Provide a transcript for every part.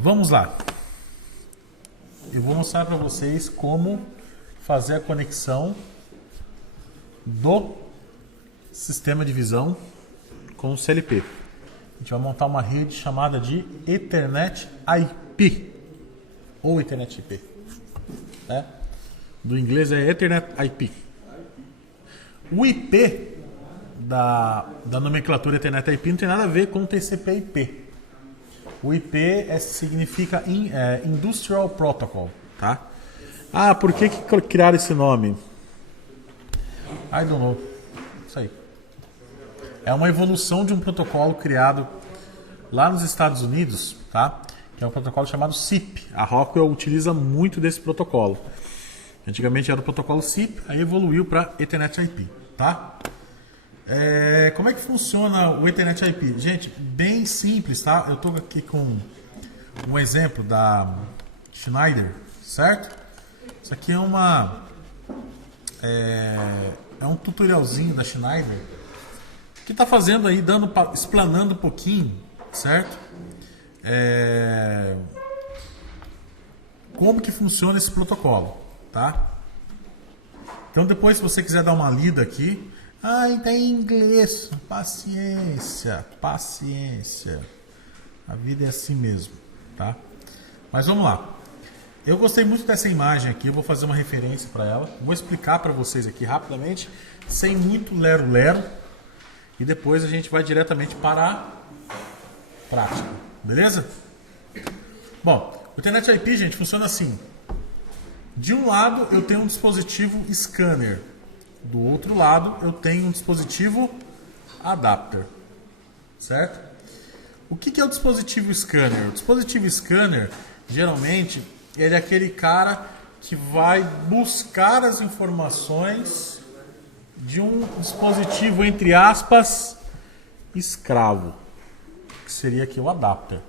Vamos lá. Eu vou mostrar para vocês como fazer a conexão do sistema de visão com o CLP. A gente vai montar uma rede chamada de Ethernet IP ou Ethernet IP, né? Do inglês é Ethernet IP. O IP da nomenclatura Ethernet IP não tem nada a ver com TCP/IP. O IP significa Industrial Protocol, tá? Ah, por que criaram esse nome? I don't know. Isso aí. É uma evolução de um protocolo criado lá nos Estados Unidos, tá? Que é um protocolo chamado SIP. A Rockwell utiliza muito desse protocolo. Antigamente era o protocolo SIP, aí evoluiu para Ethernet IP, tá? Como é que funciona o Ethernet IP? Gente, bem simples, tá? Eu estou aqui com um exemplo da Schneider, certo? Isso aqui é um tutorialzinho da Schneider que está fazendo aí, explanando um pouquinho, certo? Como que funciona esse protocolo, tá? Então depois, se você quiser dar uma lida aqui, tá em inglês, paciência, paciência, a vida é assim mesmo, tá? Mas vamos lá. Eu gostei muito dessa imagem aqui, eu vou fazer uma referência para ela, vou explicar para vocês aqui rapidamente, sem muito lero-lero, e depois a gente vai diretamente para a prática, beleza? Bom, o Ethernet IP, gente, funciona assim. De um lado eu tenho um dispositivo scanner, do outro lado eu tenho um dispositivo adapter, certo? O que é o dispositivo scanner? O dispositivo scanner, geralmente, ele é aquele cara que vai buscar as informações de um dispositivo, entre aspas, escravo, que seria aqui o adapter.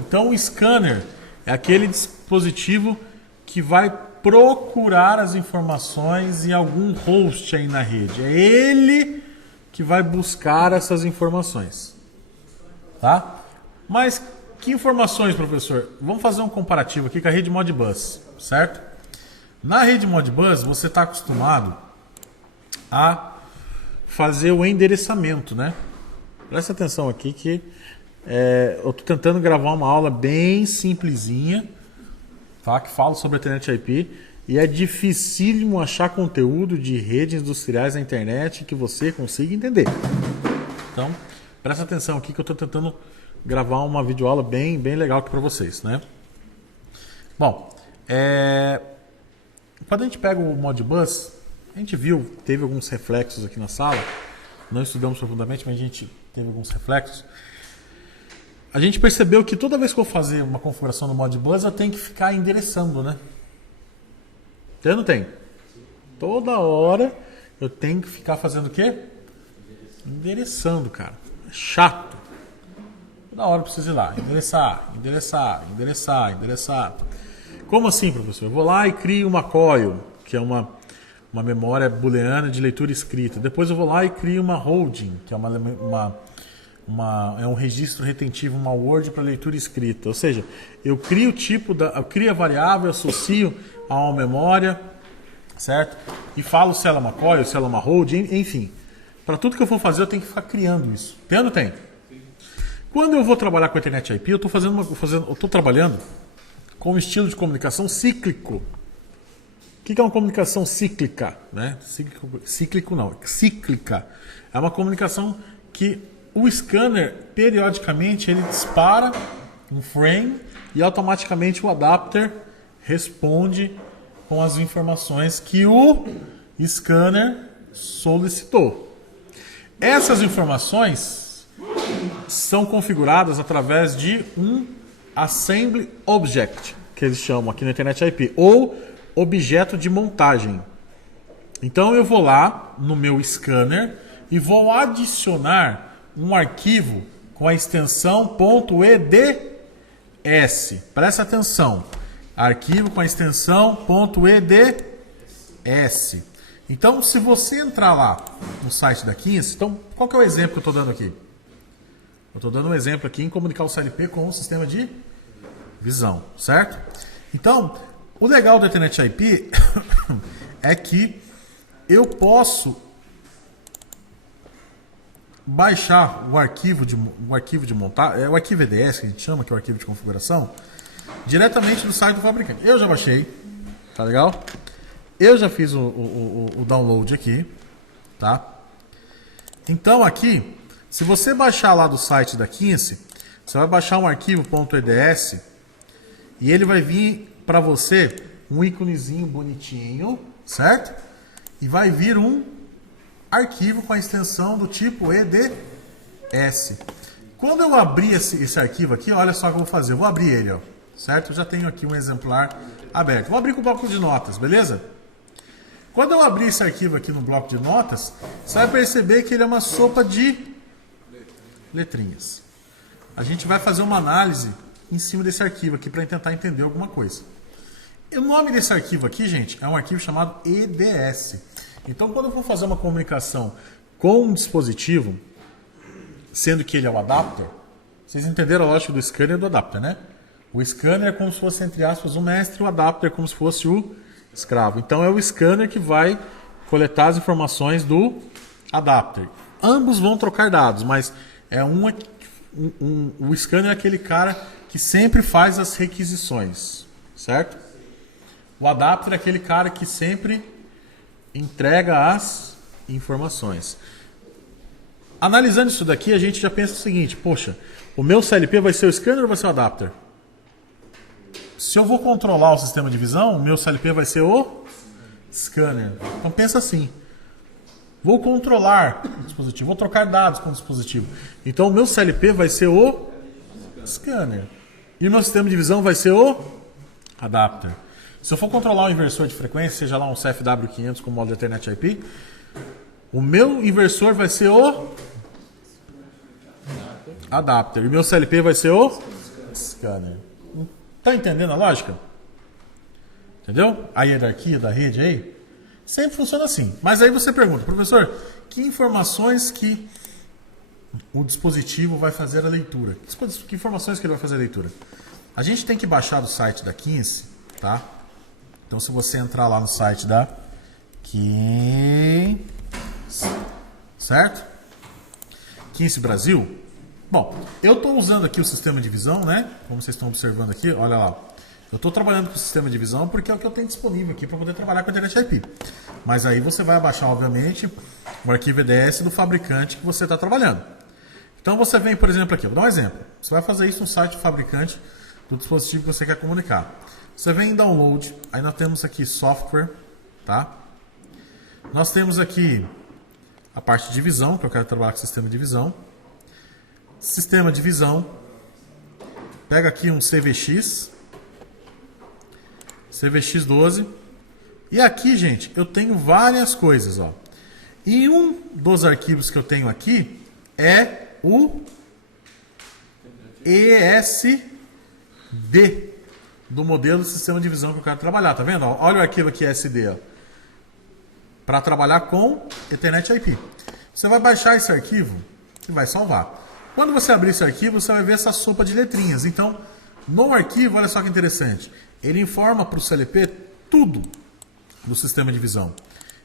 Então o scanner é aquele dispositivo que vai procurar as informações em algum host aí na rede. É ele que vai buscar essas informações, tá? Mas que informações, professor? Vamos fazer um comparativo aqui com a rede Modbus, certo? Na rede Modbus você está acostumado a fazer o endereçamento, né? Presta atenção aqui que eu estou tentando gravar uma aula bem simplesinha, tá? Que fala sobre a Ethernet IP e é dificílimo achar conteúdo de redes industriais na internet que você consiga entender. Então, presta atenção aqui que eu estou tentando gravar uma videoaula bem legal aqui para vocês, né? Bom, quando a gente pega o Modbus, a gente viu, teve alguns reflexos aqui na sala, não estudamos profundamente, mas a gente teve alguns reflexos. A gente percebeu que toda vez que eu fazer uma configuração no Modbus, eu tenho que ficar endereçando, né? Tem ou não tem? Toda hora eu tenho que ficar fazendo o quê? Endereçando, cara. É chato. Toda hora eu preciso ir lá. Endereçar. Como assim, professor? Eu vou lá e crio uma coil, que é uma memória booleana de leitura escrita. Depois eu vou lá e crio uma holding, que é um registro retentivo, uma word para leitura escrita. Ou seja, eu crio o tipo eu crio a variável, associo a uma memória, certo? E falo se ela é uma coil, se ela é uma holding, enfim. Para tudo que eu for fazer, eu tenho que ficar criando isso. Tem ou não tem? Quando eu vou trabalhar com a Ethernet IP, eu estou trabalhando com um estilo de comunicação cíclico. O que é uma comunicação cíclica? Né? Cíclica. É uma comunicação que o scanner, periodicamente, ele dispara um frame e automaticamente o adapter responde com as informações que o scanner solicitou. Essas informações são configuradas através de um Assembly Object, que eles chamam aqui na Ethernet IP, ou objeto de montagem. Então eu vou lá no meu scanner e vou adicionar um arquivo com a extensão .eds. Presta atenção. Arquivo com a extensão .eds. Então, se você entrar lá no site da 15, então, qual que é o exemplo que eu estou dando aqui? Eu estou dando um exemplo aqui em comunicar o CLP com o sistema de visão, certo? Então, o legal do Ethernet IP é que eu posso baixar o arquivo de montar, o arquivo EDS que a gente chama, que é o arquivo de configuração, diretamente do site do fabricante. Eu já baixei, tá legal? Eu já fiz o download aqui, tá? Então aqui, se você baixar lá do site da Kinsey, você vai baixar um arquivo .eds e ele vai vir para você um íconezinho bonitinho, certo? E vai vir um arquivo com a extensão do tipo EDS. Quando eu abrir esse arquivo aqui, olha só o que eu vou fazer. Eu vou abrir ele, ó, certo? Eu já tenho aqui um exemplar aberto. Vou abrir com o bloco de notas, beleza? Quando eu abrir esse arquivo aqui no bloco de notas, você vai perceber que ele é uma sopa de letrinhas. A gente vai fazer uma análise em cima desse arquivo aqui para tentar entender alguma coisa. E o nome desse arquivo aqui, gente, é um arquivo chamado EDS. Então, quando eu for fazer uma comunicação com um dispositivo, sendo que ele é o adapter, vocês entenderam a lógica do scanner e do adapter, né? O scanner é como se fosse, entre aspas, o mestre, o adapter é como se fosse o escravo. Então, é o scanner que vai coletar as informações do adapter. Ambos vão trocar dados, mas é o scanner é aquele cara que sempre faz as requisições, certo? O adapter é aquele cara que sempre entrega as informações. Analisando isso daqui, a gente já pensa o seguinte: poxa, o meu CLP vai ser o scanner ou vai ser o adapter? Se eu vou controlar o sistema de visão, o meu CLP vai ser o scanner. Então pensa assim: vou controlar o dispositivo, vou trocar dados com o dispositivo. Então o meu CLP vai ser o scanner. E o meu sistema de visão vai ser o adapter. Se eu for controlar o inversor de frequência, seja lá um CFW500 com modo Ethernet IP, o meu inversor vai ser o adapter. E o meu CLP vai ser o scanner. Tá entendendo a lógica? Entendeu? A hierarquia da rede aí sempre funciona assim. Mas aí você pergunta: professor, que informações que o dispositivo vai fazer a leitura? Que informações que ele vai fazer a leitura? A gente tem que baixar do site da Kinsey, tá? Então, se você entrar lá no site da Kinsey, certo? Kinsey Brasil. Bom, eu estou usando aqui o sistema de visão, né? Como vocês estão observando aqui, olha lá. Eu estou trabalhando com o sistema de visão porque é o que eu tenho disponível aqui para poder trabalhar com a Ethernet IP. Mas aí você vai abaixar, obviamente, o arquivo EDS do fabricante que você está trabalhando. Então você vem, por exemplo, aqui, vou dar um exemplo. Você vai fazer isso no site do fabricante do dispositivo que você quer comunicar. Você vem em download, aí nós temos aqui software, tá? Nós temos aqui a parte de visão, que eu quero trabalhar com sistema de visão. Sistema de visão. Pega aqui um CVX. CVX12. E aqui, gente, eu tenho várias coisas, ó. E um dos arquivos que eu tenho aqui é o ESD do modelo de sistema de visão que eu quero trabalhar, tá vendo? Olha o arquivo aqui ESD, para trabalhar com Ethernet IP. Você vai baixar esse arquivo e vai salvar. Quando você abrir esse arquivo, você vai ver essa sopa de letrinhas. Então, no arquivo, olha só que interessante, ele informa para o CLP tudo do sistema de visão.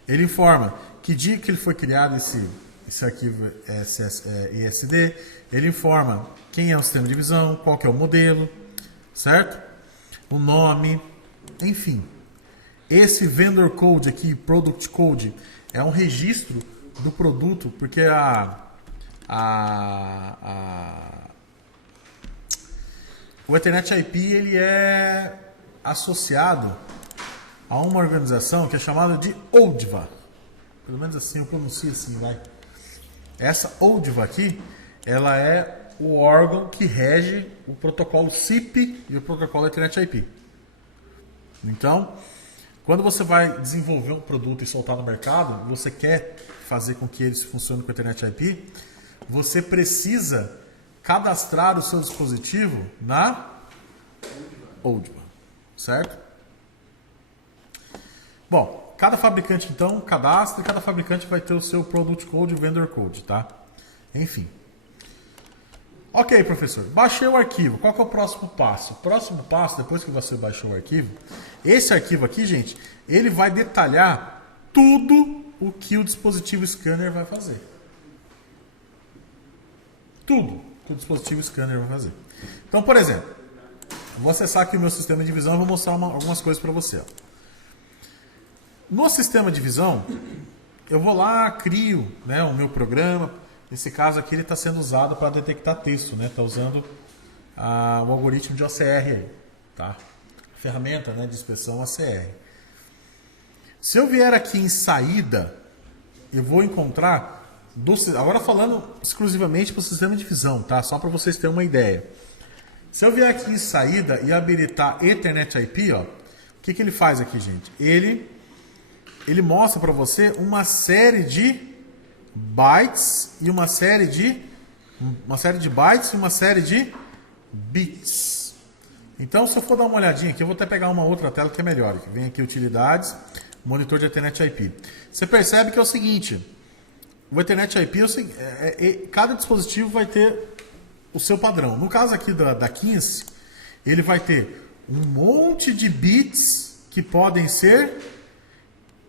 Ele informa que dia que ele foi criado esse arquivo ESD, ele informa quem é o sistema de visão, qual que é o modelo, certo? O nome, enfim. Esse vendor code aqui, product code, é um registro do produto, porque o Ethernet IP ele é associado a uma organização que é chamada de ODVA. Pelo menos assim, eu pronuncio assim, vai. Essa ODVA aqui, ela é o órgão que rege o protocolo SIP e o protocolo Ethernet IP. Então, quando você vai desenvolver um produto e soltar no mercado, você quer fazer com que ele funcione com a Ethernet IP, você precisa cadastrar o seu dispositivo na ODVA, certo? Bom, cada fabricante então cadastra e cada fabricante vai ter o seu Product Code e Vendor Code, tá? Enfim. Ok, professor, baixei o arquivo. Qual que é o próximo passo? O próximo passo, depois que você baixou o arquivo, esse arquivo aqui, gente, ele vai detalhar tudo o que o dispositivo scanner vai fazer. Tudo que o dispositivo scanner vai fazer. Então, por exemplo, eu vou acessar aqui o meu sistema de visão e vou mostrar algumas coisas para você. Ó. No sistema de visão, eu vou lá, crio, né, o meu programa. Nesse caso aqui ele está sendo usado para detectar texto, né? Está usando o algoritmo de OCR, tá? A ferramenta, né, de inspeção OCR. Se eu vier aqui em saída, eu vou encontrar, agora falando exclusivamente para o sistema de visão, tá? Só para vocês terem uma ideia. Se eu vier aqui em saída e habilitar Ethernet IP, ó, o que ele faz aqui, gente? Ele mostra para você uma série de bytes e uma série de bytes e uma série de bits. Então, se eu for dar uma olhadinha aqui, eu vou até pegar uma outra tela que é melhor. Vem aqui utilidades, monitor de Ethernet IP. Você percebe que é o seguinte: o Ethernet IP, cada dispositivo vai ter o seu padrão. No caso aqui da 15, ele vai ter um monte de bits que podem ser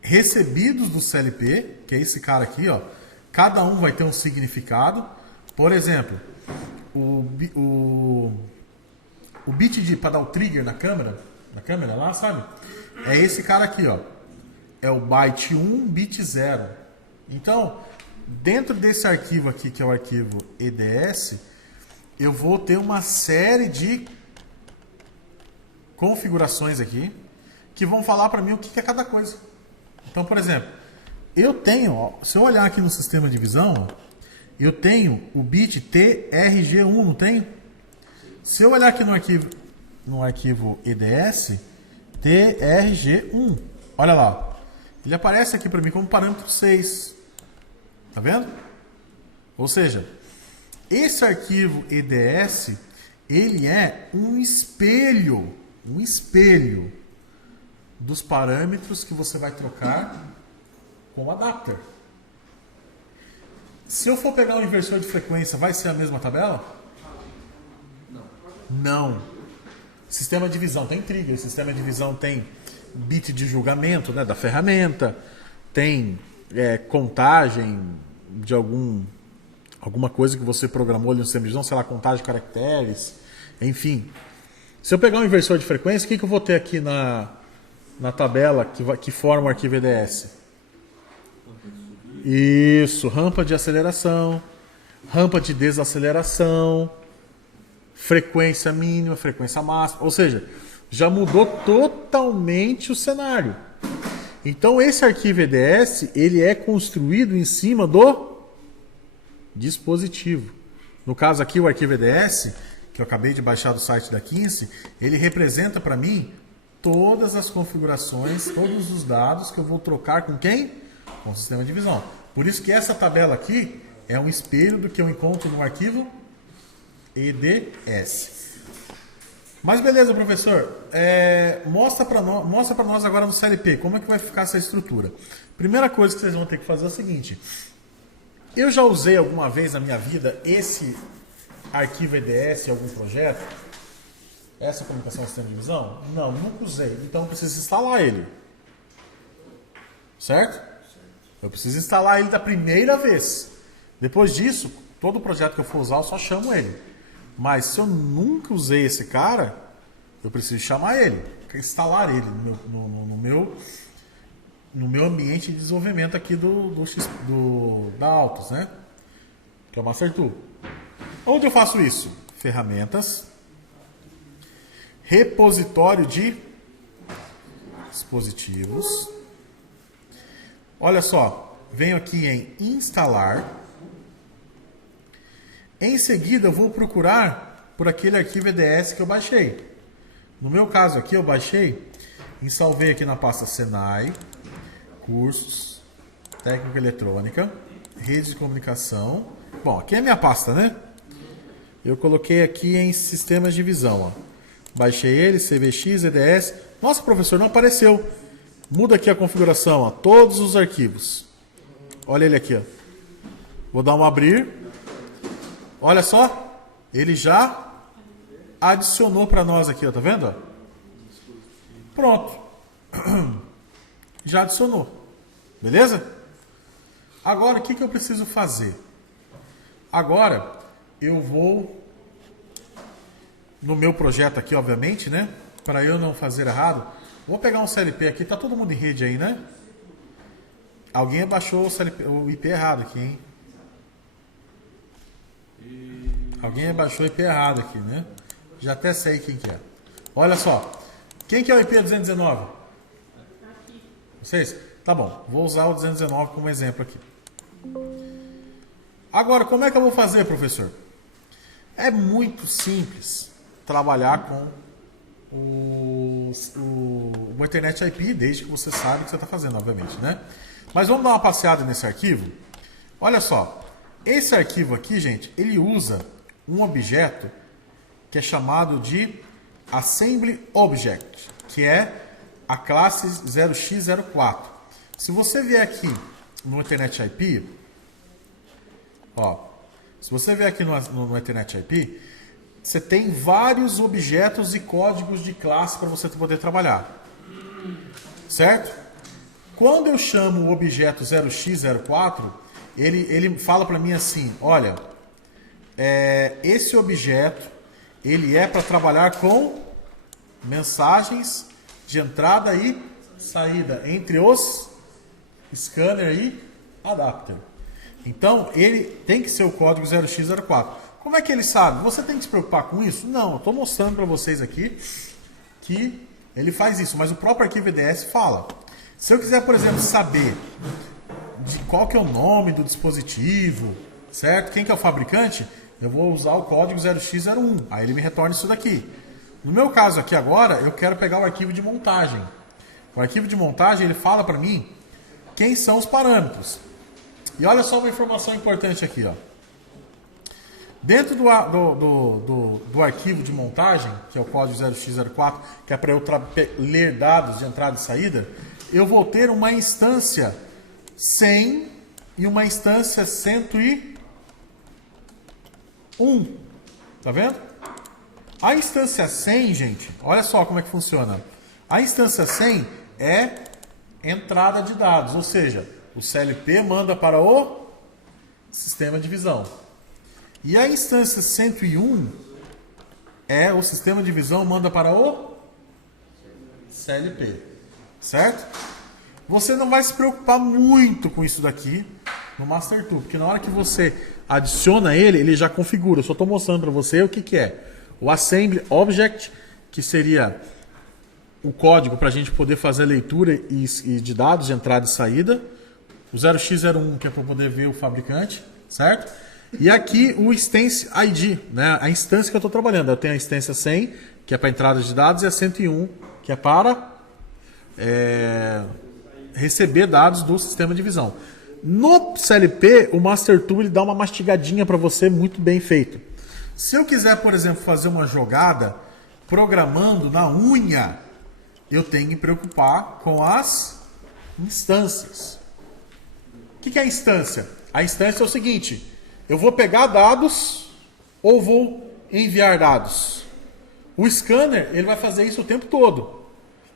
recebidos do CLP, que é esse cara aqui, ó. Cada um vai ter um significado. Por exemplo, o bit para dar o trigger na câmera lá, sabe? É esse cara aqui, ó. É o byte 1, bit 0. Então, dentro desse arquivo aqui, que é o arquivo EDS, eu vou ter uma série de configurações aqui que vão falar para mim o que é cada coisa. Então, por exemplo, eu tenho, ó, se eu olhar aqui no sistema de visão, ó, eu tenho o bit TRG1, não tenho? Se eu olhar aqui no arquivo EDS, TRG1, olha lá, ele aparece aqui para mim como parâmetro 6. Tá vendo? Ou seja, esse arquivo EDS, ele é um espelho dos parâmetros que você vai trocar com o adapter. Se eu for pegar um inversor de frequência, vai ser a mesma tabela? Não. Sistema de visão tem trigger, sistema de visão tem bit de julgamento, né, da ferramenta, tem contagem de alguma coisa que você programou ali no sistema de visão, sei lá, contagem de caracteres, enfim. Se eu pegar um inversor de frequência, o que eu vou ter aqui na tabela que forma o arquivo EDS? Isso, rampa de aceleração, rampa de desaceleração, frequência mínima, frequência máxima, ou seja, já mudou totalmente o cenário. Então esse arquivo EDS, ele é construído em cima do dispositivo. No caso aqui o arquivo EDS, que eu acabei de baixar do site da 15, ele representa para mim todas as configurações, todos os dados que eu vou trocar com quem? Com o sistema de visão. Por isso que essa tabela aqui é um espelho do que eu encontro no arquivo EDS. Mas beleza, professor. Mostra para nós agora no CLP como é que vai ficar essa estrutura. Primeira coisa que vocês vão ter que fazer é o seguinte. Eu já usei alguma vez na minha vida esse arquivo EDS em algum projeto? Essa comunicação sistema de visão? Não, nunca usei. Então eu preciso instalar ele. Certo? Eu preciso instalar ele da primeira vez. Depois disso, todo projeto que eu for usar, eu só chamo ele. Mas se eu nunca usei esse cara, eu preciso chamar ele, instalar ele no meu ambiente de desenvolvimento aqui da Altus, né? Que é o Master Tool. Onde eu faço isso? Ferramentas, repositório de dispositivos. Olha só, venho aqui em instalar. Em seguida, eu vou procurar por aquele arquivo EDS que eu baixei. No meu caso aqui, eu baixei e salvei aqui na pasta Senai, cursos, técnica eletrônica, rede de comunicação. Bom, aqui é a minha pasta, né? Eu coloquei aqui em sistemas de visão. Ó. Baixei ele, CVX, EDS. Nossa, professor, não apareceu. Muda aqui a configuração, ó, todos os arquivos. Olha ele aqui. Ó. Vou dar um abrir. Olha só. Ele já adicionou para nós aqui, ó, tá vendo? Pronto. Já adicionou. Beleza? Agora, o que eu preciso fazer? Agora, eu vou no meu projeto aqui, obviamente, né? Para eu não fazer errado. Vou pegar um CLP aqui. Tá todo mundo em rede aí, né? Alguém baixou o IP errado aqui, hein? Alguém baixou o IP errado aqui, né? Já até sei quem que é. Olha só. Quem que é o IP 219? Vocês? Tá bom. Vou usar o 219 como exemplo aqui. Agora, como é que eu vou fazer, professor? É muito simples trabalhar com o Ethernet IP, desde que você sabe o que você está fazendo, obviamente, né? Mas vamos dar uma passeada nesse arquivo. Olha só. Esse arquivo aqui, gente, ele usa um objeto que é chamado de Assembly Object, que é a classe 0x04. Se você vier aqui no Ethernet IP, ó, se você vier aqui no Ethernet IP, você tem vários objetos e códigos de classe para você poder trabalhar. Certo? Quando eu chamo o objeto 0x04, ele fala para mim assim, olha, esse objeto ele é para trabalhar com mensagens de entrada e saída entre os scanner e adapter. Então, ele tem que ser o código 0x04. Como é que ele sabe? Você tem que se preocupar com isso? Não, eu estou mostrando para vocês aqui que ele faz isso, mas o próprio arquivo EDS fala. Se eu quiser, por exemplo, saber de qual que é o nome do dispositivo, certo? Quem que é o fabricante? Eu vou usar o código 0x01. Aí ele me retorna isso daqui. No meu caso aqui agora, eu quero pegar o arquivo de montagem. O arquivo de montagem, ele fala para mim quem são os parâmetros. E olha só uma informação importante aqui, ó. Dentro do arquivo de montagem, que é o código 0x04, que é para eu ler dados de entrada e saída, eu vou ter uma instância 100 e uma instância 101. Tá vendo? A instância 100, gente, olha só como é que funciona. A instância 100 é entrada de dados, ou seja, o CLP manda para o sistema de visão. E a instância 101 é o sistema de visão manda para o CLP, certo? Você não vai se preocupar muito com isso daqui no Master Tool, porque na hora que você adiciona ele já configura. Eu só estou mostrando para você o que é. O Assembly Object, que seria o código para a gente poder fazer a leitura de dados de entrada e saída. O 0x01, que é para poder ver o fabricante, certo? E aqui o Instance ID, né? A instância que eu estou trabalhando. Eu tenho a instância 100, que é para entrada de dados, e a 101, que é para receber dados do sistema de visão. No CLP, o Master Tool ele dá uma mastigadinha para você muito bem feito. Se eu quiser, por exemplo, fazer uma jogada programando na unha, eu tenho que me preocupar com as instâncias. O que é a instância? A instância é o seguinte: eu vou pegar dados ou vou enviar dados. O scanner ele vai fazer isso o tempo todo.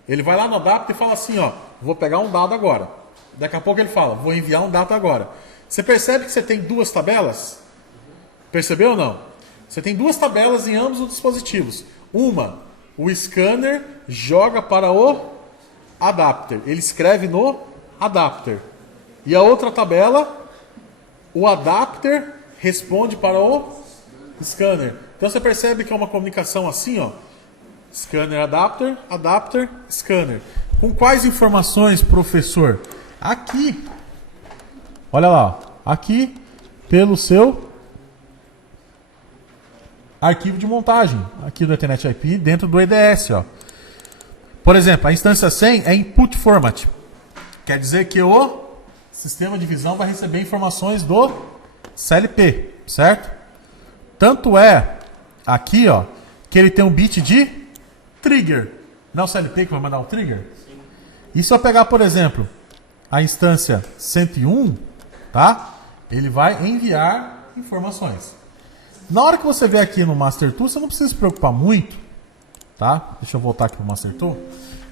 Ele vai lá no adapter e fala assim, ó, vou pegar um dado agora. Daqui a pouco ele fala, vou enviar um dado agora. Você percebe que você tem duas tabelas? Percebeu ou não? Você tem duas tabelas em ambos os dispositivos. Uma, o scanner joga para o adapter. Ele escreve no adapter. E a outra tabela, o adapter responde para o scanner. Então você percebe que é uma comunicação assim, ó. Scanner, adapter, adapter, scanner. Com quais informações, professor? Aqui. Olha lá. Aqui, pelo seu arquivo de montagem. Aqui do Ethernet IP, dentro do EDS, ó. Por exemplo, a instância 100 é input format. Quer dizer que o sistema de visão vai receber informações do CLP, certo? Tanto é aqui, ó, que ele tem um bit de trigger. Não é o CLP que vai mandar o trigger? Sim. E se eu pegar, por exemplo, a instância 101, tá? Ele vai enviar informações. Na hora que você vier aqui no Master Tool, você não precisa se preocupar muito, tá? Deixa eu voltar aqui pro Master Tool.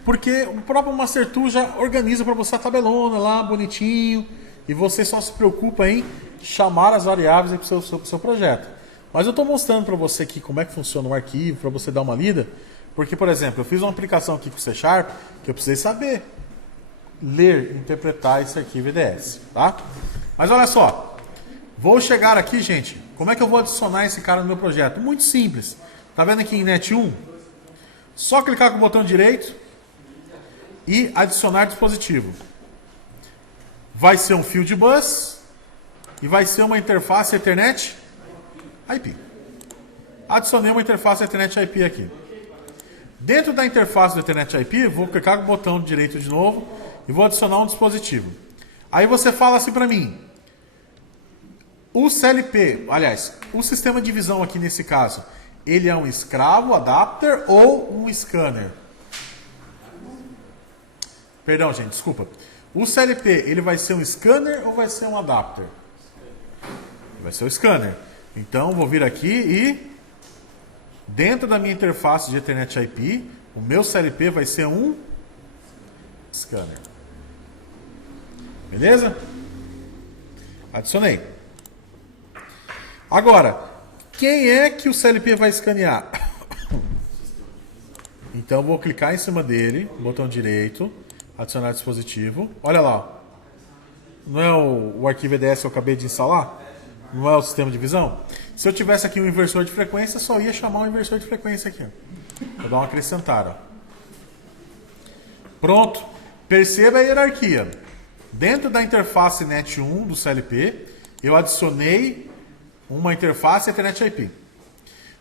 Porque o próprio Master Tool já organiza para você a tabelona lá, bonitinho. E você só se preocupa em chamar as variáveis para o seu projeto. Mas eu estou mostrando para você aqui como é que funciona o arquivo, para você dar uma lida. Porque, por exemplo, eu fiz uma aplicação aqui com o C# que eu precisei saber ler, interpretar esse arquivo IDS, tá? Mas olha só, vou chegar aqui, gente, como é que eu vou adicionar esse cara no meu projeto? Muito simples. Tá vendo aqui em Net1? Só clicar com o botão direito e adicionar dispositivo. Vai ser um Field Bus e vai ser uma interface Ethernet IP. Adicionei uma interface Ethernet IP aqui. Dentro da interface do Ethernet IP, vou clicar com o botão direito de novo e vou adicionar um dispositivo. Aí você fala assim para mim, o CLP, aliás, o sistema de visão aqui nesse caso, ele é um escravo, adapter ou um scanner? Perdão, gente, desculpa. O CLP, ele vai ser um scanner ou vai ser um adapter? Vai ser o scanner. Então, vou vir aqui e, dentro da minha interface de Ethernet IP, o meu CLP vai ser um scanner. Beleza? Adicionei. Agora, quem é que o CLP vai escanear? Então, vou clicar em cima dele, botão direito, adicionar dispositivo. Olha lá. Não é o arquivo EDS que eu acabei de instalar? Não é o sistema de visão? Se eu tivesse aqui um inversor de frequência, só ia chamar um inversor de frequência aqui. Vou dar uma acrescentada. Pronto. Perceba a hierarquia. Dentro da interface Net1 do CLP, eu adicionei uma interface Ethernet IP.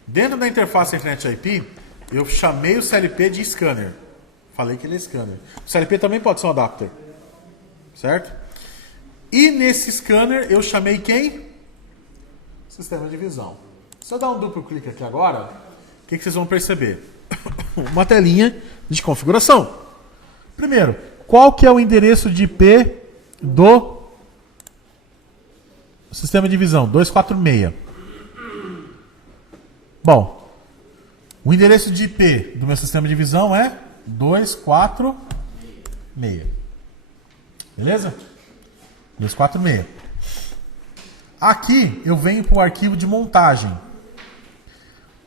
Dentro da interface Ethernet IP, eu chamei o CLP de scanner. Falei que ele é scanner. O CLP também pode ser um adapter. Certo? E nesse scanner, eu chamei quem? Sistema de visão. Se eu dar um duplo clique aqui agora, o que vocês vão perceber? Uma telinha de configuração. Primeiro, qual que é o endereço de IP do sistema de visão? 246. Bom, o endereço de IP do meu sistema de visão é 246. Beleza? 246. Aqui eu venho para o arquivo de montagem.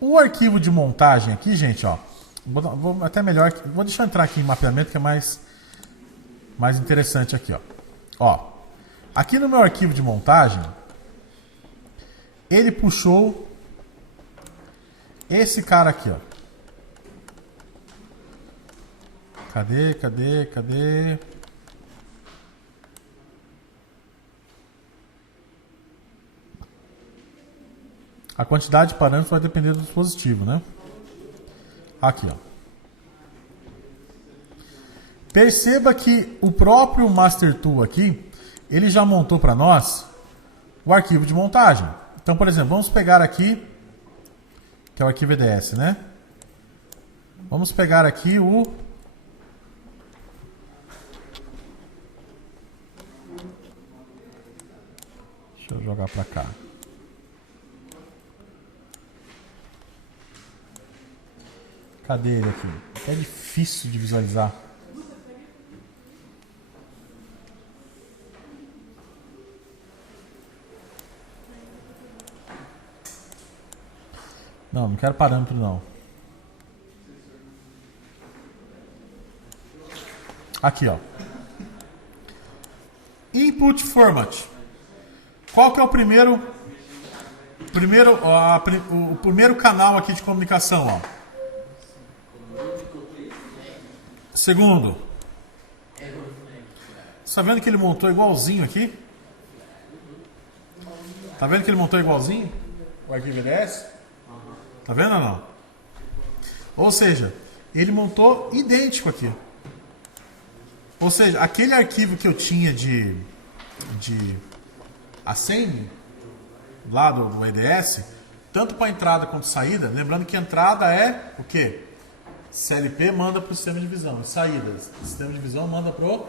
O arquivo de montagem aqui, gente, ó. Vou até melhor. Vou deixar eu entrar aqui em mapeamento que é mais interessante aqui, ó. Ó. Aqui no meu arquivo de montagem, ele puxou esse cara aqui, ó. Cadê? A quantidade de parâmetros vai depender do dispositivo, né? Aqui, ó. Perceba que o próprio Master Tool aqui, ele já montou para nós o arquivo de montagem. Então, por exemplo, vamos pegar aqui, que é o arquivo EDS, né? Vamos pegar aqui o... Deixa eu jogar para cá. Cadê ele aqui? É difícil de visualizar. Não quero parâmetro não. Aqui, ó. Input format. Qual que é o primeiro canal aqui de comunicação, ó? Segundo. Você tá vendo que ele montou igualzinho aqui? Tá vendo que ele montou igualzinho? O arquivo EDS? Tá vendo ou não? Ou seja, ele montou idêntico aqui. Ou seja, aquele arquivo que eu tinha de assembly lá do EDS, tanto para entrada quanto saída, lembrando que entrada é o quê? CLP manda para o sistema de visão. E saída, o sistema de visão manda para o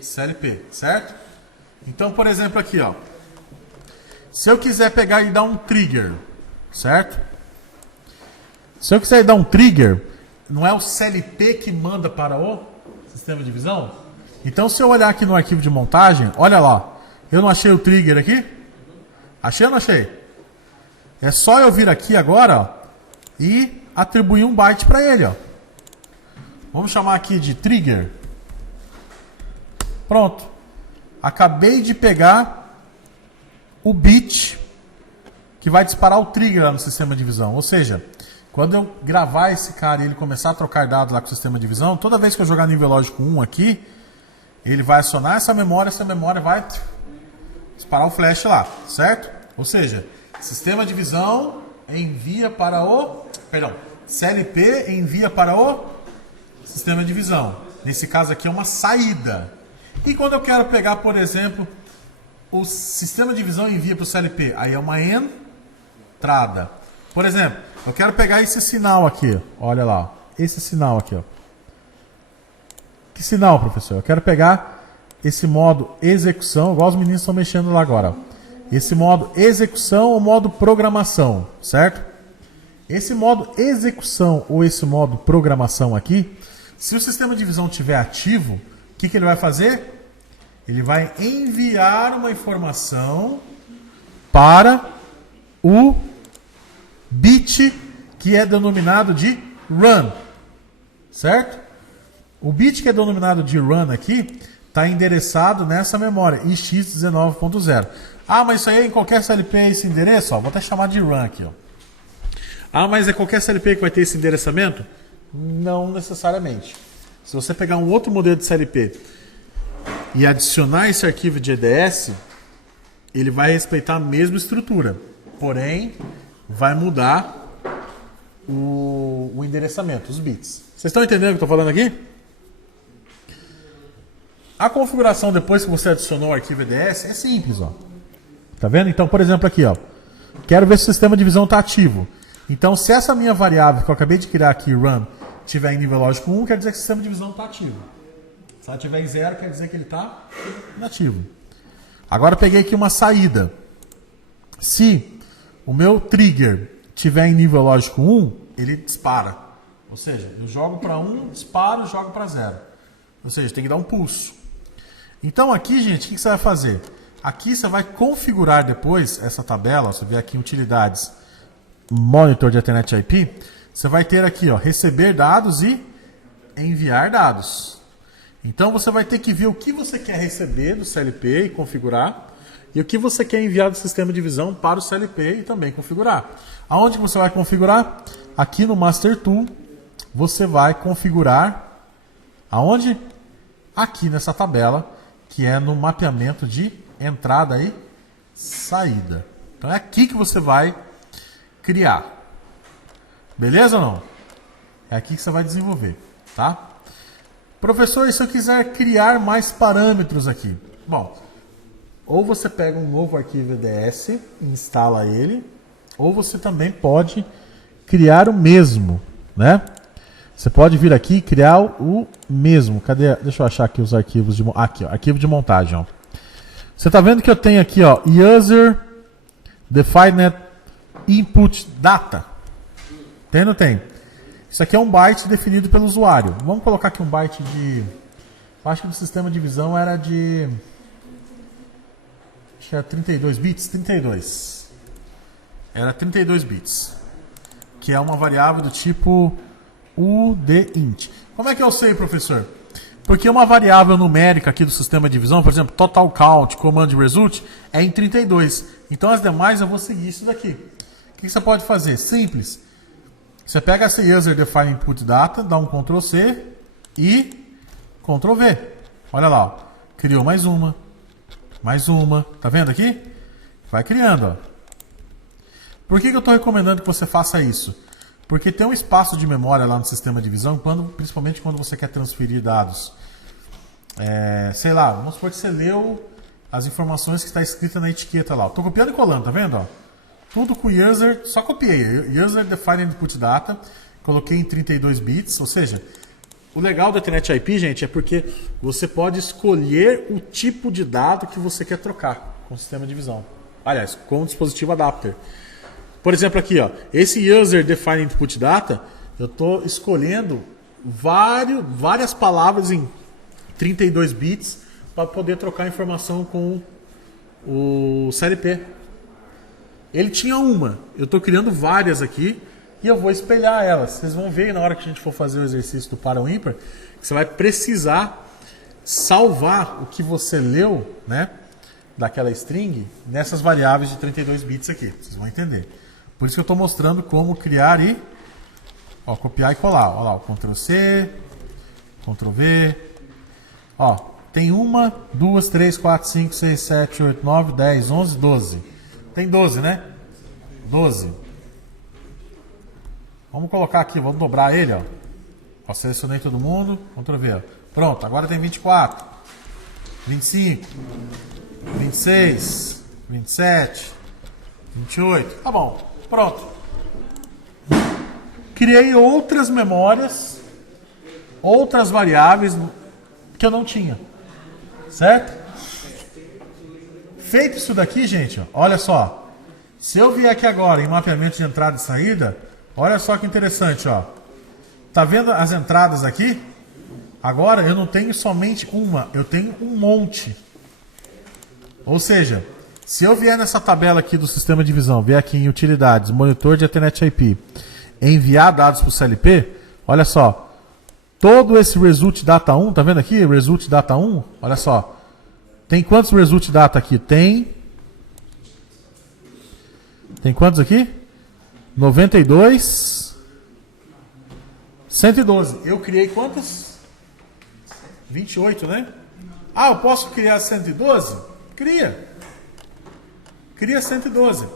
CLP, certo? Então, por exemplo, aqui, ó. Se eu quiser pegar e dar um trigger certo? Se eu quiser dar um trigger, não é o CLP que manda para o sistema de visão? Então, se eu olhar aqui no arquivo de montagem, olha lá, eu não achei o trigger aqui? Achei ou não achei? É só eu vir aqui agora, ó, e atribuir um byte para ele, ó. Vamos chamar aqui de trigger. Pronto. Acabei de pegar o bit que vai disparar o trigger lá no sistema de visão. Ou seja, quando eu gravar esse cara e ele começar a trocar dados lá com o sistema de visão, toda vez que eu jogar nível lógico 1 aqui, ele vai acionar essa memória vai disparar o flash lá, certo? Ou seja, sistema de visão envia para o... Perdão, CLP envia para o sistema de visão. Nesse caso aqui é uma saída. E quando eu quero pegar, por exemplo, o sistema de visão envia para o CLP, aí é uma entrada. Por exemplo, eu quero pegar esse sinal aqui, olha lá, esse sinal aqui, ó. Que sinal, professor? Eu quero pegar esse modo execução, igual os meninos estão mexendo lá agora. Esse modo execução ou modo programação, certo? Esse modo execução ou esse modo programação aqui, se o sistema de visão estiver ativo, o que ele vai fazer? Ele vai enviar uma informação para o bit que é denominado de run, certo? O bit que é denominado de run aqui está endereçado nessa memória, ix19.0. Ah, mas isso aí é em qualquer CLP é esse endereço? Ó, vou até chamar de run aqui. Ó. Ah, mas é qualquer CLP que vai ter esse endereçamento? Não necessariamente. Se você pegar um outro modelo de CLP e adicionar esse arquivo de EDS, ele vai respeitar a mesma estrutura, porém vai mudar o endereçamento, os bits. Vocês estão entendendo o que eu estou falando aqui? A configuração depois que você adicionou o arquivo EDS é simples, ó. Tá vendo? Então, por exemplo, aqui, ó. Quero ver se o sistema de visão está ativo. Então, se essa minha variável que eu acabei de criar aqui, run, estiver em nível lógico 1, quer dizer que o sistema de visão está ativo. Se ela estiver em 0, quer dizer que ele está inativo. Agora eu peguei aqui uma saída. Se o meu trigger estiver em nível lógico 1, ele dispara. Ou seja, eu jogo para 1, disparo, jogo para 0. Ou seja, tem que dar um pulso. Então aqui, gente, o que você vai fazer? Aqui você vai configurar depois essa tabela, você vê aqui em utilidades, monitor de Ethernet IP, você vai ter aqui, ó, receber dados e enviar dados. Então você vai ter que ver o que você quer receber do CLP e configurar, e o que você quer enviar do sistema de visão para o CLP e também configurar. Aonde que você vai configurar? Aqui no Master Tool, você vai configurar aonde? Aqui nessa tabela, que é no mapeamento de entrada e saída. Então é aqui que você vai criar. Beleza ou não? É aqui que você vai desenvolver, tá? Professor, e se eu quiser criar mais parâmetros aqui? Bom, ou você pega um novo arquivo EDS e instala ele, ou você também pode criar o mesmo, né? Você pode vir aqui e criar o mesmo. Cadê? Deixa eu achar aqui os arquivos de aqui, ó, arquivo de montagem, ó. Você está vendo que eu tenho aqui, ó, user defined input data. Tem ou não tem? Isso aqui é um byte definido pelo usuário. Vamos colocar aqui um byte de... Acho que do sistema de visão era de... Acho que era 32 bits. 32. Era 32 bits. Que é uma variável do tipo UDINT. Como é que eu sei, professor? Porque uma variável numérica aqui do sistema de visão, por exemplo, total count, command result, é em 32. Então as demais eu vou seguir isso daqui. O que você pode fazer? Simples. Você pega essa user define input data, dá um Ctrl C e Ctrl V. Olha lá, ó. Criou mais uma. Mais uma. Tá vendo aqui? Vai criando, ó. Por que eu estou recomendando que você faça isso? Porque tem um espaço de memória lá no sistema de visão, principalmente quando você quer transferir dados. Sei lá, vamos supor que você leu as informações que está escrita na etiqueta lá. Estou copiando e colando, tá vendo? Ó? Tudo com user, só copiei. User defined input data, coloquei em 32 bits, ou seja, o legal da Ethernet IP, gente, é porque você pode escolher o tipo de dado que você quer trocar com o sistema de visão. Aliás, com o dispositivo adapter. Por exemplo aqui, ó, esse user define input data, eu estou escolhendo várias palavras em 32 bits para poder trocar informação com o CLP. Ele tinha uma, eu estou criando várias aqui e eu vou espelhar elas. Vocês vão ver na hora que a gente for fazer o exercício do para ou ímpar, que você vai precisar salvar o que você leu, né, daquela string nessas variáveis de 32 bits aqui. Vocês vão entender. Por isso que eu estou mostrando como criar e ó, copiar e colar. Olha lá, o Ctrl C, Ctrl V. Ó, tem 1, 2, 3, 4, 5, 6, 7, 8, 9, 10, 11, 12. Tem 12, né? 12. Vamos colocar aqui, vamos dobrar ele, ó. Ó, selecionei todo mundo, Ctrl V. Ó. Pronto, agora tem 24, 25, 26, 27, 28. Tá bom, pronto. Criei outras memórias, outras variáveis que eu não tinha. Certo? Feito isso daqui, gente, ó, olha só. Se eu vier aqui agora em mapeamento de entrada e saída, olha só que interessante, ó. Tá vendo as entradas aqui? Agora eu não tenho somente uma, eu tenho um monte. Ou seja, se eu vier nessa tabela aqui do sistema de visão, vier aqui em utilidades, monitor de Ethernet IP, enviar dados para o CLP, olha só. Todo esse result data 1, tá vendo aqui? Result data 1, olha só. Tem quantos result data aqui? Tem quantos aqui? 92, 112. Eu criei quantas? 28, né? Ah, eu posso criar 112? Cria. Cria 112.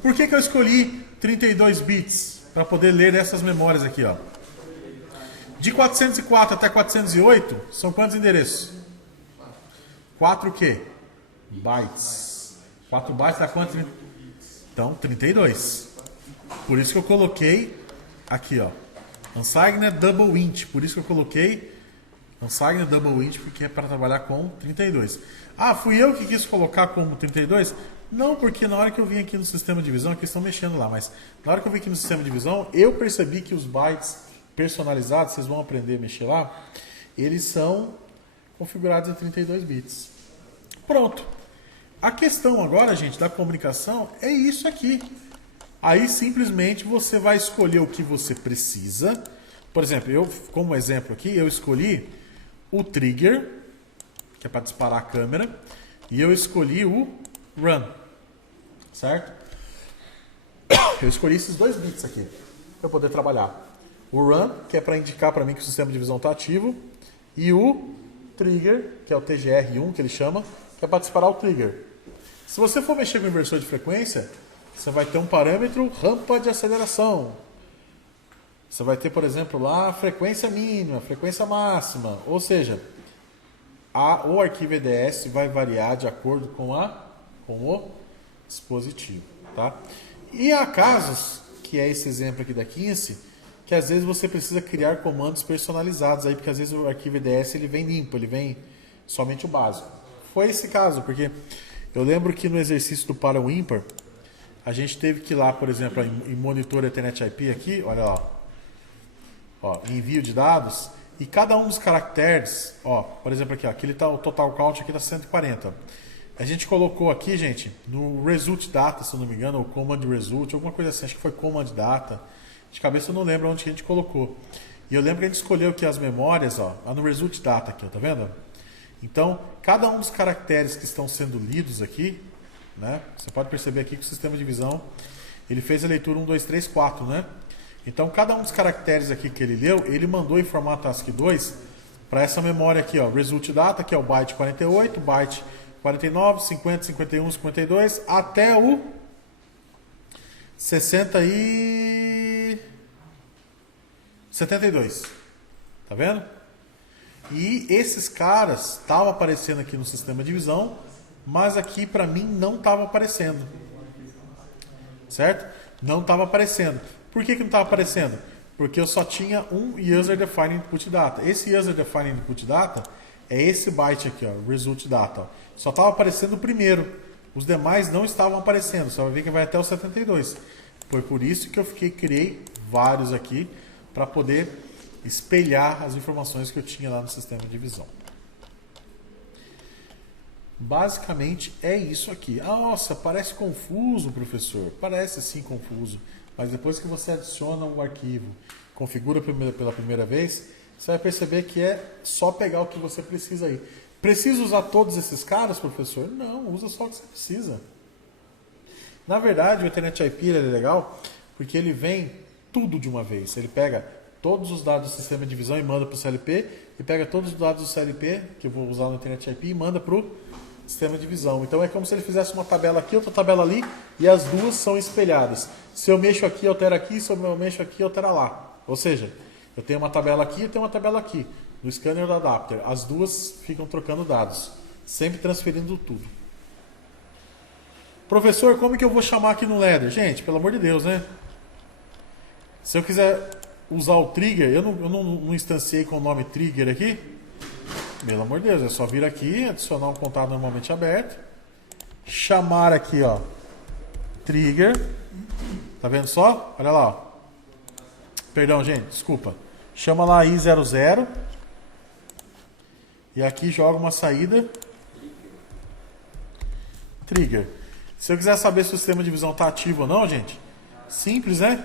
Por que eu escolhi 32 bits? Para poder ler essas memórias aqui, ó. De 404 até 408, são quantos endereços? 4 o quê? Bytes. 4 bytes dá quantos? Então, 32. Por isso que eu coloquei aqui, ó. Unsigned double int. Por isso que eu coloquei unsigned double int, porque é para trabalhar com 32. Ah, fui eu que quis colocar como 32? Não, porque na hora que eu vim aqui no sistema de visão, aqui estão mexendo lá, mas na hora que eu vim aqui no sistema de visão, eu percebi que os bytes personalizados, vocês vão aprender a mexer lá, eles são configurados em 32 bits. Pronto. A questão agora, gente, da comunicação é isso aqui. Aí simplesmente você vai escolher o que você precisa. Por exemplo, eu, como exemplo aqui, eu escolhi o trigger, que é para disparar a câmera, e eu escolhi o run, certo? Eu escolhi esses 2 bits aqui para poder trabalhar. O run, que é para indicar para mim que o sistema de visão está ativo, e o trigger, que é o TGR1, que ele chama, que é para disparar o trigger. Se você for mexer com o inversor de frequência, você vai ter um parâmetro rampa de aceleração. Você vai ter, por exemplo, lá a frequência mínima, frequência máxima. Ou seja, o arquivo EDS vai variar de acordo com o dispositivo. Tá? E há casos, que é esse exemplo aqui da 15, que às vezes você precisa criar comandos personalizados, aí, porque às vezes o arquivo EDS ele vem limpo, ele vem somente o básico. Foi esse caso, porque eu lembro que no exercício do para o ímpar, a gente teve que ir lá, por exemplo, em monitor Ethernet IP aqui, olha lá, ó, envio de dados, e cada um dos caracteres, ó, por exemplo aqui, ó, aqui tá, o total count aqui está 140. A gente colocou aqui, gente, no result data, se eu não me engano, ou command result, alguma coisa assim, acho que foi command data. De cabeça eu não lembro onde que a gente colocou. E eu lembro que a gente escolheu aqui as memórias, ó, no result data aqui, ó, tá vendo? Então, cada um dos caracteres que estão sendo lidos aqui, né? Você pode perceber aqui que o sistema de visão, ele fez a leitura 1, 2, 3, 4, né? Então, cada um dos caracteres aqui que ele leu, ele mandou em formato ASCII2 para essa memória aqui, ó, result data, que é o byte 48, byte 49, 50, 51, 52, até o 72. Tá vendo? E esses caras estavam aparecendo aqui no sistema de visão, mas aqui para mim não estava aparecendo. Certo? Não estava aparecendo. Por que não estava aparecendo? Porque eu só tinha um User Defined Input Data. Esse User Defined Input Data é esse byte aqui, ó, Result Data. Ó. Só estava aparecendo o primeiro. Os demais não estavam aparecendo. Só vai ver que vai até o 72. Foi por isso que eu criei vários aqui para poder espelhar as informações que eu tinha lá no sistema de visão. Basicamente é isso aqui. Ah, nossa, parece confuso, professor. Parece sim confuso, mas depois que você adiciona um arquivo, configura pela primeira vez, você vai perceber que é só pegar o que você precisa aí. Precisa usar todos esses caras, professor? Não, usa só o que você precisa. Na verdade, o Ethernet IP é legal porque ele vem tudo de uma vez. Ele pega todos os dados do sistema de visão e manda para o CLP, e pega todos os dados do CLP, que eu vou usar no Ethernet IP, e manda para o sistema de visão. Então é como se ele fizesse uma tabela aqui, outra tabela ali, e as duas são espelhadas. Se eu mexo aqui, altera aqui, se eu mexo aqui, altera lá. Ou seja, eu tenho uma tabela aqui e tenho uma tabela aqui, no scanner do adapter. As duas ficam trocando dados, sempre transferindo tudo. Professor, como que eu vou chamar aqui no Ladder? Gente, pelo amor de Deus, né? Se eu quiser usar o trigger, eu não instanciei com o nome trigger aqui. Pelo amor de Deus, é só vir aqui, adicionar um contato normalmente aberto, chamar aqui, ó, trigger. Tá vendo só? Olha lá, ó. Perdão, gente, desculpa. Chama lá I00 e aqui joga uma saída trigger. Se eu quiser saber se o sistema de visão está ativo ou não, gente, simples, né?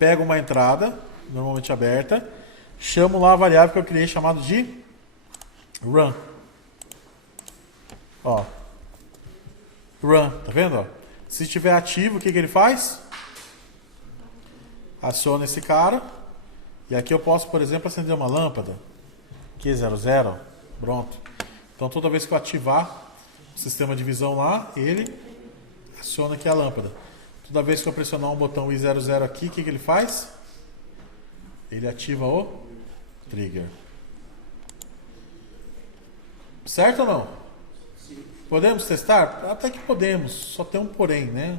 Pego uma entrada, normalmente aberta, chamo lá a variável que eu criei chamada de run. Ó. Run, tá vendo? Ó? Se estiver ativo, o que ele faz? Aciona esse cara. E aqui eu posso, por exemplo, acender uma lâmpada. Q00. Pronto. Então toda vez que eu ativar o sistema de visão lá, ele aciona aqui a lâmpada. Toda vez que eu pressionar um botão I00 aqui, o que ele faz? Ele ativa o trigger. Certo ou não? Sim. Podemos testar? Até que podemos, só tem um porém, né?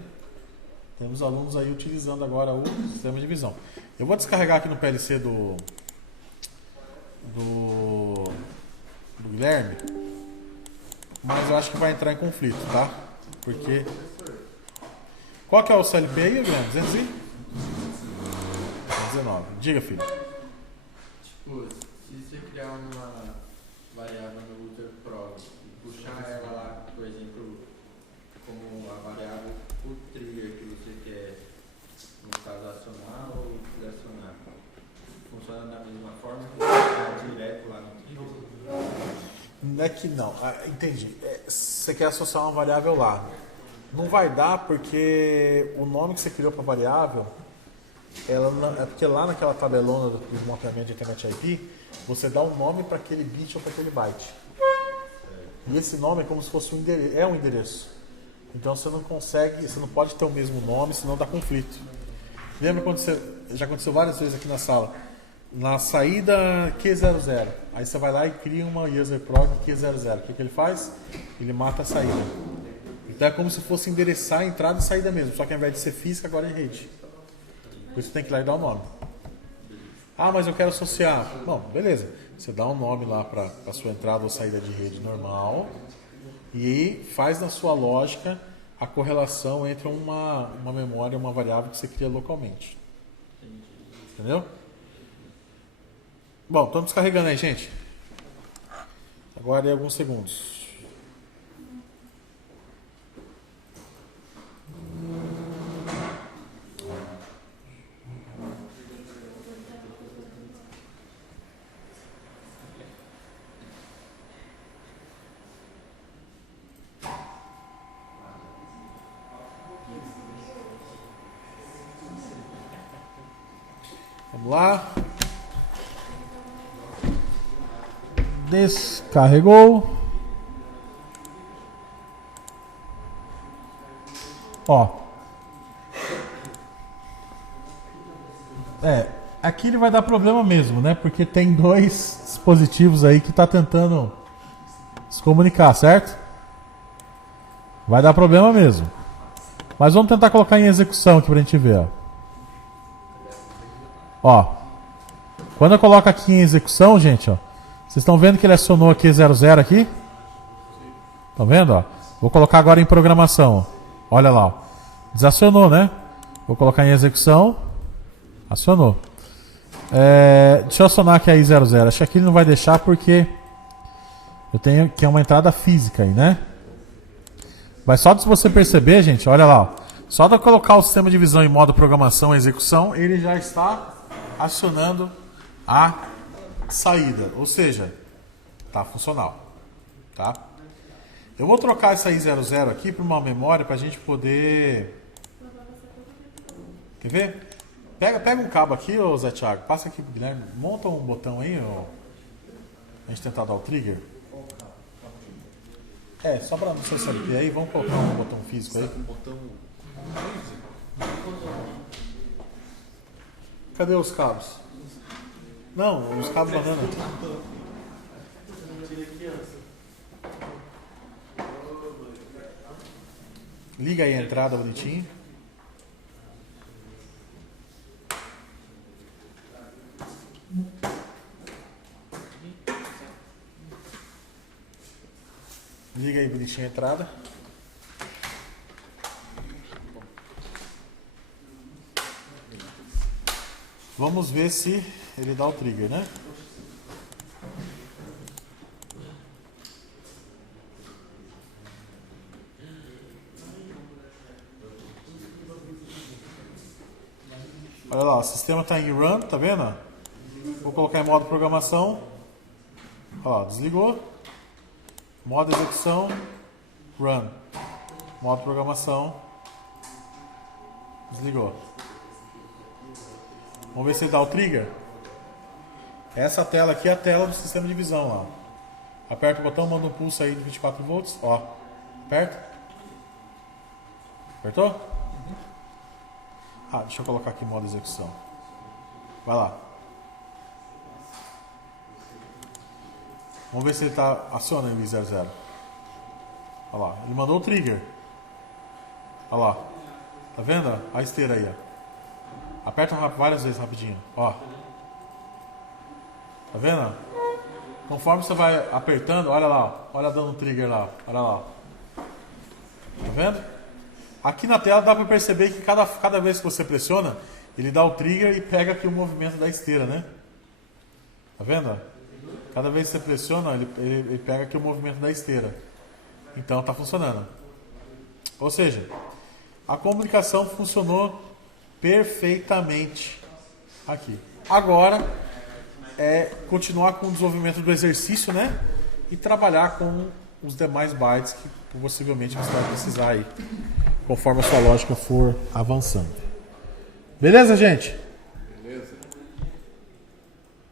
Temos alunos aí utilizando agora o sistema de visão. Eu vou descarregar aqui no PLC do Guilherme, mas eu acho que vai entrar em conflito, tá? Porque... Qual que é o CLP aí, Guilherme? 219. Diga, filho. Tipo, se você criar uma variável no User Pro e puxar ela lá, por exemplo, como a variável o trigger que você quer, no caso, acionar ou desacionar, funciona da mesma forma que você está direto lá no trigger? Não é que não. Entendi. Você quer associar uma variável lá. Não vai dar porque o nome que você criou para a variável, ela não, é porque lá naquela tabelona do mapeamento de Ethernet IP, você dá um nome para aquele bit ou para aquele byte. E esse nome é como se fosse um endereço. Então você não consegue, você não pode ter o mesmo nome, senão dá conflito. Lembra quando já aconteceu várias vezes aqui na sala? Na saída Q00, aí você vai lá e cria uma userprog Q00. O que ele faz? Ele mata a saída. Então é como se fosse endereçar a entrada e saída mesmo, só que ao invés de ser física, agora é rede. Por isso tem que ir lá e dar o nome. Ah, mas eu quero associar. Bom, beleza. Você dá um nome lá para a sua entrada ou saída de rede normal e faz na sua lógica a correlação entre uma memória e uma variável que você cria localmente. Entendeu? Bom, estamos descarregando aí, gente. Agora é alguns segundos. Vamos lá. Descarregou. Ó. Aqui ele vai dar problema mesmo, né? Porque tem dois dispositivos aí que tá tentando se comunicar, certo? Vai dar problema mesmo. Mas vamos tentar colocar em execução aqui pra gente ver, ó. Ó, quando eu coloco aqui em execução, gente, ó, vocês estão vendo que ele acionou aqui 00 aqui? Estão vendo, ó? Vou colocar agora em programação, ó. Olha lá, ó. Desacionou, né? Vou colocar em execução. Acionou. Deixa eu acionar aqui a I00. Acho que aqui ele não vai deixar porque eu tenho que é uma entrada física aí, né? Mas só de você perceber, gente, olha lá. Ó. Só de colocar o sistema de visão em modo programação e execução, ele já está acionando a saída. Ou seja, está funcional. Tá? Eu vou trocar essa I00 aqui para uma memória para a gente poder... Quer ver? Pega um cabo aqui, ô Zé Thiago. Passa aqui pro Guilherme. Monta um botão aí, ó. A gente tentar dar o trigger. Só para não ser saber aí, vamos colocar um botão físico aí. Cadê os cabos? Não, os cabos banana. Liga aí a entrada bonitinho. Liga aí bonitinho a entrada. Vamos ver se ele dá o trigger, né? Olha lá, o sistema está em run, tá vendo? Vou colocar em modo programação. Olha lá, desligou. Modo execução, run. Modo programação, desligou. Vamos ver se ele dá o trigger. Essa tela aqui é a tela do sistema de visão lá. Aperta o botão, manda um pulso aí de 24 volts. Ó, aperta. Apertou? Deixa eu colocar aqui modo execução. Vai lá. Vamos ver se ele está acionando o I00. Olha lá, ele mandou o trigger. Olha lá. Tá vendo? A esteira aí, ó. Aperta várias vezes rapidinho. Ó. Tá vendo? Conforme você vai apertando, olha lá. Olha dando trigger lá. Olha lá. Tá vendo? Aqui na tela dá para perceber que cada vez que você pressiona, ele dá o trigger e pega aqui o movimento da esteira, né? Tá vendo? Cada vez que você pressiona, ele pega aqui o movimento da esteira. Então está funcionando. Ou seja, a comunicação funcionou perfeitamente aqui. Agora é continuar com o desenvolvimento do exercício, né? E trabalhar com os demais bytes que possivelmente você vai precisar aí, conforme a sua lógica for avançando. Beleza, gente?